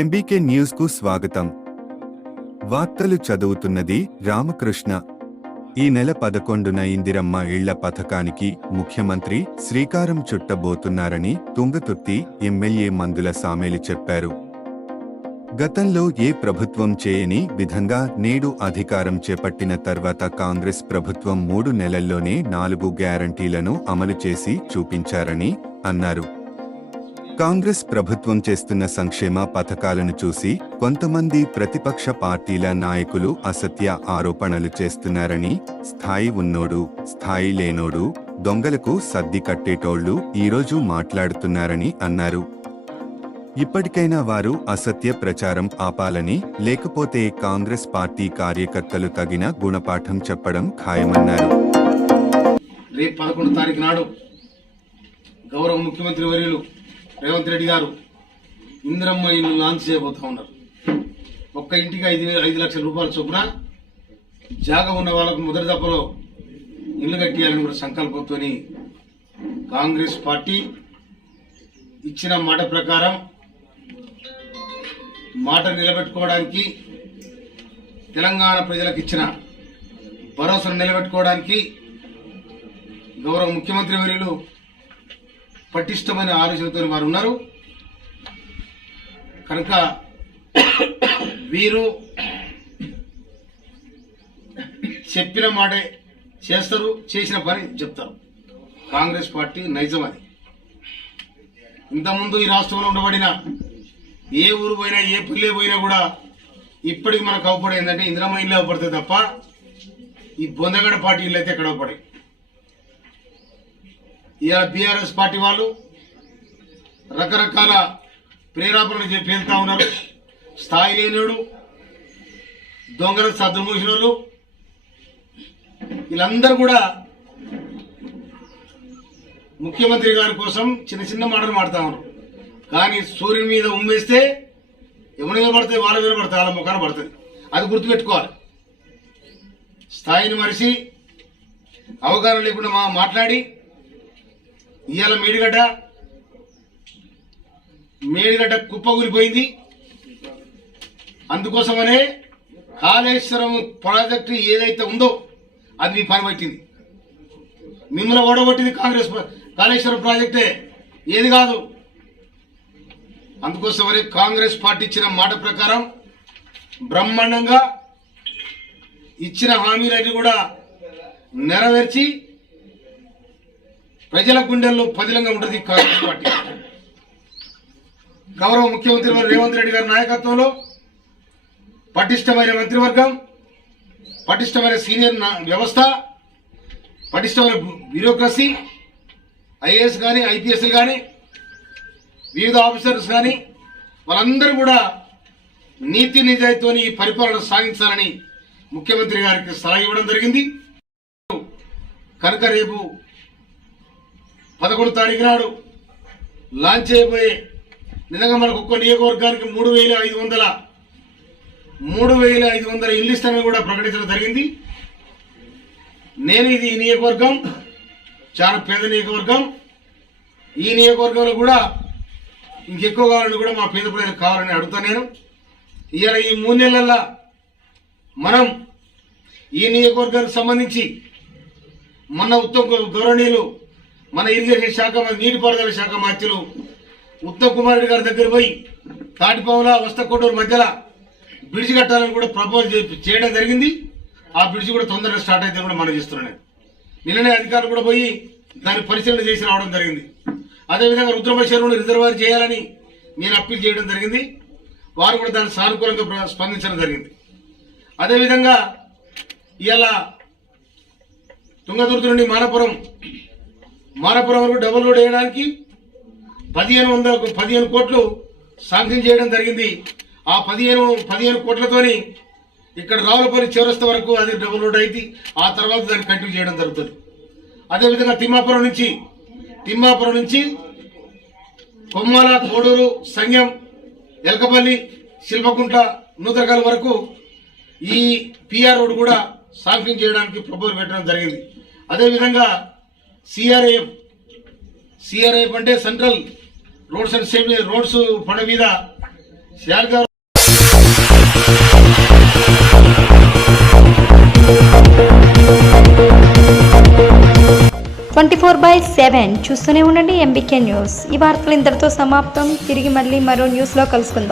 MBK news కు స్వాగతం. వార్తలు చదువుతున్నది రామకృష్ణ. ఈ నెల 11న ఇందిరమ్మ ఇళ్ల పథకానికి ముఖ్యమంత్రి శ్రీకారం చుట్టబోతున్నారని తుంగతుర్తి ఎమ్మెల్యే మందుల సామేలు చెప్పారు. గతంలో ఏ ప్రభుత్వం చేయని విధంగా నేడు అధికారం చేపట్టిన తర్వాత కాంగ్రెస్ ప్రభుత్వం 3 నెలల్లోనే 4 గ్యారంటీలను అమలు చేసి చూపించారని అన్నారు. కాంగ్రెస్ ప్రభుత్వం చేస్తున్న సంక్షేమ పథకాలను చూసి కొంతమంది ప్రతిపక్ష పార్టీల నాయకులు అసత్య ఆరోపణలు చేస్తున్నారని, స్థాయి ఉన్నోడు స్థాయి లేనోడు దొంగలకు సద్ది కట్టేటోళ్లు ఈరోజు మాట్లాడుతున్నారని అన్నారు. ఇప్పటికైనా వారు అసత్య ప్రచారం ఆపాలని, లేకపోతే కాంగ్రెస్ పార్టీ కార్యకర్తలు తగిన గుణపాఠం చెప్పడం ఖాయమన్నారు. రేపు 11వ తారీఖు నాడు గౌరవ ముఖ్యమంత్రి వర్యులు రేవంత్ రెడ్డి గారు ఇందిరమ్మ ఇల్లు లాంచ్ చేయబోతా ఉన్నారు. ఒక్క ఇంటికి 5 లక్షల రూపాయల చొప్పున జాగా ఉన్న వాళ్ళకు మొదటి దప్పలో ఇల్లు కట్టియాలని కూడా సంకల్పంతో కాంగ్రెస్ పార్టీ ఇచ్చిన మాట ప్రకారం మాట నిలబెట్టుకోవడానికి, తెలంగాణ ప్రజలకు ఇచ్చిన భరోసాను నిలబెట్టుకోవడానికి గౌరవ ముఖ్యమంత్రి వర్యులు పటిష్టమైన ఆలోచనతో వారు ఉన్నారు. కనుక వీరు చెప్పిన మాటే చేస్తారు, చేసిన పని చెప్తారు. కాంగ్రెస్ పార్టీ నైజం అది. ఇంతకుముందు ఈ రాష్ట్రంలో ఉండబడిన ఏ ఊరు పోయినా, ఏ పల్లె పోయినా కూడా ఇప్పటికి మనకు అవపడే ఏంటంటే ఇందిరమ్మ ఇల్లు అవపడతాయి తప్ప ఈ బొందగడ పార్టీ ఇల్లు అయితే ఎక్కడ అవపడాయి. ఇవాళ బీఆర్ఎస్ పార్టీ వాళ్ళు రకరకాల ప్రేరేపణలు చెప్పి వెళ్తా ఉన్నారు. స్థాయి లేనివాడు, దొంగల సద్దు మూసిన వాళ్ళు వీళ్ళందరూ కూడా ముఖ్యమంత్రి గారి కోసం చిన్న చిన్న మాటలు మాడుతా ఉన్నారు. కానీ సూర్యుని మీద ఉమ్మేస్తే ఎవరి మీద పడితే వాళ్ళ మీద పడతాయి, వాళ్ళ ముఖాన పడుతుంది. అది గుర్తుపెట్టుకోవాలి. స్థాయిని మరిచి అవగాహన లేకుండా మాట్లాడి ఇవాళ మేడిగడ్డ కుప్పగూలిపోయింది. అందుకోసమనే కాళేశ్వరం ప్రాజెక్టు ఏదైతే ఉందో అది మీ పని పట్టింది. మిమ్మల్ని ఓడగొట్టింది కాళేశ్వరం ప్రాజెక్టే, ఏది కాదు. అందుకోసమనే కాంగ్రెస్ పార్టీ ఇచ్చిన మాట ప్రకారం బ్రహ్మాండంగా ఇచ్చిన హామీలన్నీ కూడా నెరవేర్చి ప్రజల గుండెల్లో పదిలంగా ఉంటుంది కాంగ్రెస్ పార్టీ. గౌరవ ముఖ్యమంత్రి రేవంత్ రెడ్డి గారి నాయకత్వంలో పటిష్టమైన మంత్రివర్గం, పటిష్టమైన సీనియర్ వ్యవస్థ, పటిష్టమైన బ్యూరోక్రసీ, ఐఏఎస్ కానీ ఐపీఎస్లు కానీ వివిధ ఆఫీసర్స్ కానీ వాళ్ళందరూ కూడా నీతి నిజాయితీతో ఈ పరిపాలన సాగించాలని ముఖ్యమంత్రి గారికి సలహా ఇవ్వడం జరిగింది. కనుక రేపు 11వ తారీఖు నాడు లాంచ్ చేయబోయే నిజంగా మనకు ఒక్క నియోజకవర్గానికి 3,500 ఇల్లు ఇస్తామని కూడా ప్రకటించడం జరిగింది. నేను ఈ నియోజకవర్గం చాలా పేద నియోజకవర్గం. ఈ నియోజకవర్గంలో కూడా ఇంకెక్కువ కావాలని కూడా మా పేద ప్రజలకు కావాలని అడుగుతాను నేను. ఇవాళ ఈ 3 నెలల్లో మనం ఈ నియోజకవర్గానికి సంబంధించి మన గౌరవనీయులు మన ఇరిగేషన్ శాఖ, నీటిపారుదల శాఖ మంత్రులు ఉత్తమ్ కుమార్ రెడ్డి గారి దగ్గర పోయి తాటిపావుల వస్తకొండూరు మధ్యలో బ్రిడ్జ్ కట్టాలని కూడా ప్రపోజ్ చేయడం జరిగింది. ఆ బ్రిడ్జ్ కూడా తొందరగా స్టార్ట్ అయితే కూడా మనం చేస్తున్నాను. నిన్ననే అధికారులు కూడా పోయి దాన్ని పరిశీలన చేసి రావడం జరిగింది. అదేవిధంగా రుద్రమ చెరువును రిజర్వాయర్ చేయాలని నేను అప్పీల్ చేయడం జరిగింది. వారు కూడా దాన్ని సానుకూలంగా స్పందించడం జరిగింది. అదేవిధంగా ఇలా తుంగతుర్తి నుండి మానపురం వరకు డబుల్ రోడ్ వేయడానికి 15 కోట్లు శాంక్షన్ చేయడం జరిగింది. ఆ 15 కోట్లతోని ఇక్కడ రావులపల్లి చివరస్త వరకు అది డబుల్ రోడ్ అయితే ఆ తర్వాత దాన్ని కంటిన్యూ చేయడం జరుగుతుంది. అదేవిధంగా తిమ్మాపురం నుంచి కొమ్మాల, కోడూరు, సంగం, ఎలకపల్లి, శిల్పకుంట, నూతరకాల వరకు ఈ పిఆర్ రోడ్ కూడా శాంక్షన్ చేయడానికి ప్రపోజల్ పెట్టడం జరిగింది. అదేవిధంగా సిఆర్ఐఎఫ్ అంటే central roads and safety roads పని మీద శ్యాల్ గారు 24/7 చూస్తూనే ఉండండి ఎంబీకే న్యూస్. ఈ వార్తలు ఇంతటితో సమాప్తం. తిరిగి మళ్ళీ మరో న్యూస్లో కలుసుకుందాం.